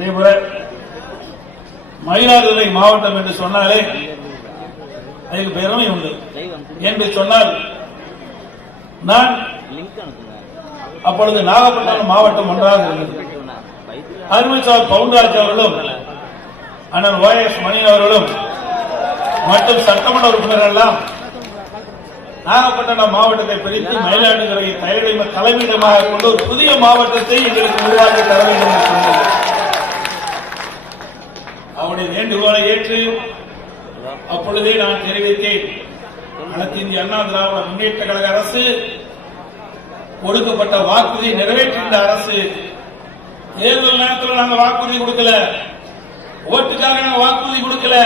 அதேபோல மயிலாடுதுறை மாவட்டம் என்று சொன்னாலே அதுக்கு பெருமை உண்டு என்று சொன்னால், நான் அப்பொழுது நாகப்பட்டினம் மாவட்டம் ஒன்றாக இருந்தது. அருமைச்சார் பவுன்ராஜ் அவர்களும் அண்ணன் OS மணி அவர்களும் மற்றும் சட்டமன்ற உறுப்பினர்கள் எல்லாம் நாகப்பட்டினம் மாவட்டத்தை பிரித்து மயிலாடுதுறையை தலைமையிடமாக கொண்டு ஒரு புதிய மாவட்டத்தை எங்களுக்கு உருவாக்கி தர வேண்டும் என்று சொன்னார். அவருடைய வேண்டுகோளை ஏற்று அப்பொழுதே நான் தெரிவித்தேன், அனைத்து இந்திய அண்ணா திராவிட முன்னேற்ற கழக அரசு கொடுக்கப்பட்ட வாக்குறுதியை நிறைவேற்றுகின்ற அரசு. தேர்தல் நேரத்தில் நாங்கள் வாக்குறுதி கொடுக்கல, ஓட்டுக்காக நாங்கள் வாக்குறுதி கொடுக்கல,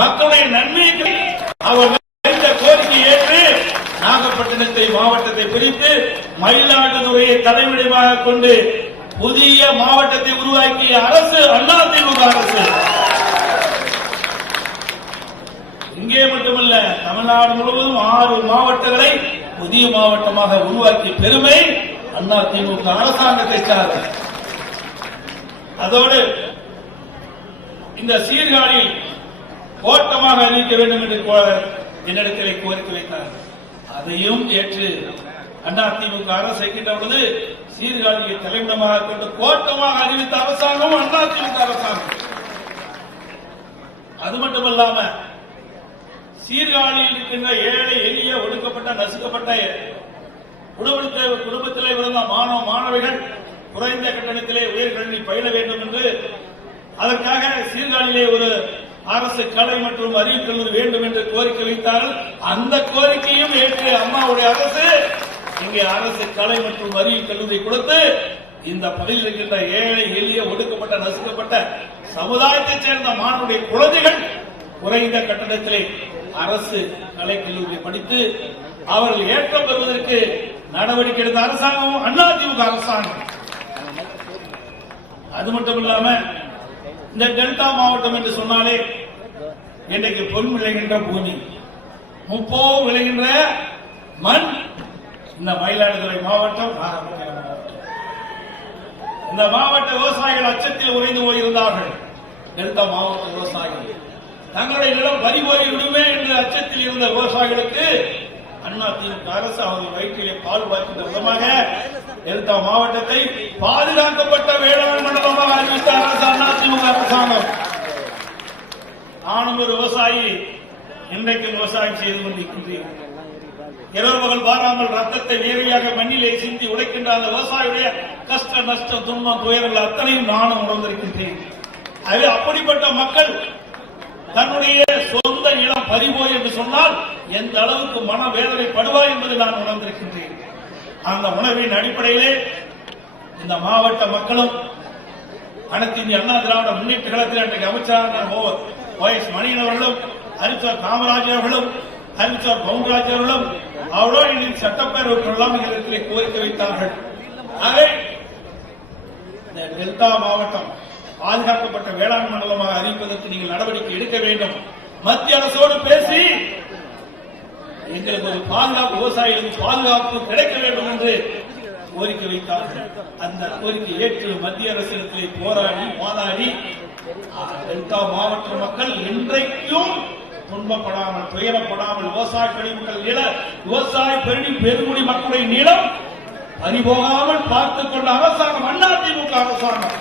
மக்களுடைய நன்மைக்கு அவர் கோரிக்கை ஏற்று நாகப்பட்டினத்தை மாவட்டத்தை பிரித்து மயிலாடுதுறையை தலைமையிடமாக கொண்டு புதிய மாவட்டத்தை உருவாக்கிய அரசு அதிமுக அரசு. இங்கே மட்டுமல்ல, தமிழ்நாடு முழுவதும் 6 மாவட்டங்களை புதிய மாவட்டமாக உருவாக்கிய பெருமை அதிமுக அரசாங்கத்தை சார்ந்த. அதோடு இந்த சீர்காழியில் கோட்டமாக அறிவிக்க வேண்டும் என்று என்னிடத்திலே கோரிக்கை வைத்தார். அதையும் ஏற்று அதிமுக அரசு செய்கின்ற பொழுது சீர்காழியை தலைமையிடமாக கொண்டு கோட்டமாக அறிவித்த அரசாங்கம் அதிமுக அரசாங்கம். அது மட்டுமல்லாம சீர்காழியில் இருக்கின்ற ஏழை எளிய ஒடுக்கப்பட்ட நசுக்கப்பட்ட குடும்பத்திலே இருந்த மாணவ மாணவிகள் குறைந்த கட்டணத்திலே உயர்கல்வியில் பயில வேண்டும் என்று அதற்காக சீர்காழியிலே ஒரு அரசு கலை மற்றும் அறிவியல் கல்லூரி வேண்டும் என்று கோரிக்கை வைத்தார்கள். அந்த கோரிக்கையும் ஏற்று அம்மாவுடைய அரசு இங்கே அரசு கலை மற்றும் அறிவியல் கல்லூரி கொடுத்து இந்த பகுதியில் இருக்கின்ற ஏழை எளிய ஒடுக்கப்பட்ட நசுக்கப்பட்ட சமுதாயத்தைச் சேர்ந்த மாணவருடைய குழந்தைகள் குறைந்த கட்டணத்திலே அரசு கலை கல்லூரியை படித்து அவர்கள் ஏற்றம் பெறுவதற்கு நடவடிக்கை எடுத்த அரசாங்கம் அதிமுக அரசாங்கம். அது மட்டுமில்லாம இந்த டெல்டா மாவட்டம் என்று சொன்னாலே இன்றைக்கு பொன் விளைகின்ற பூமி, முப்போகம் விளைகின்ற மண் இந்த மயிலாடுதுறை மாவட்டம். இந்த மாவட்ட விவசாயிகள் அச்சத்தில் உறைந்து போயிருந்தார்கள். டெல்டா மாவட்ட விவசாயிகள் தங்களுடைய நிலம் பறிபோய் விடுமே என்று அச்சத்தில் இருந்த விவசாயிகளுக்கு அதிமுக அரசு அவர்கள் வயிற்றிலே பால் வாய்க்கின்ற விதமாக டெல்டா மாவட்டத்தை பாதுகாக்கப்பட்ட வேளாண் மண்டலமாக அறிவித்த அரசு அதிமுக அரசாங்கம். நானும் ஒரு விவசாயி, இன்றைக்கு விவசாயம் செய்து கொண்டிருக்கின்றேன். இரவு பகல் பாராமல் ரத்தத்தை நேரடியாக மண்ணிலே சிந்தி உடைக்கின்ற அந்த விவசாயியுடைய கஷ்ட நஷ்டம் துன்பம் துயரங்கள் அத்தனையும் நானும் உணர்ந்திருக்கின்றேன். அப்படிப்பட்ட மக்கள் தன்னுடைய சொந்த நிலம் பறிபோய் என்று சொன்னால் எந்த அளவுக்கு மனவேதனைப்படுவார் என்பதை நான் உணர்ந்திருக்கின்றேன். அந்த உணர்வின் அடிப்படையிலே இந்த மாவட்ட மக்களும் அனைத்து இந்திய அண்ணா திராவிட முன்னேற்ற கழகத்தில் அன்றைக்கு அமைச்சரான OS மணியன் அவர்களும் அறிவிச்சார் காமராஜர் அவர்களும் அறிவிச்சார் பவுன்ராஜ் அவர்களும் அவரோடு சட்டப்பேரவைகள் இடத்திலே கோரிக்கை வைத்தார்கள். ஆகவே இந்த டெல்டா மாவட்டம் பாதுகாக்கப்பட்ட வேளாண் மண்டலமாக அறிவிப்பதற்கு நீங்கள் நடவடிக்கை எடுக்க வேண்டும். மத்திய அரசோடு பேசி எங்களுக்கு ஒரு பாதுகாப்பு, விவசாயிகளுக்கு பாதுகாப்பு கிடைக்க வேண்டும் என்று கோரிக்கை வைத்தார்கள். அந்த கோரிக்கை ஏற்று மத்திய அரசிடத்திலே போராடி வாதாடி டெல்டா மாவட்ட மக்கள் இன்றைக்கும் துன்பப்படாமல் துயரப்படாமல் விவசாய பெருமக்கள் நில விவசாய பெருங்குடி மக்களுடைய நிலம் பறிபோகாமல் பார்த்துக் கொண்ட அரசாங்கம் அதிமுக அரசாங்கம்.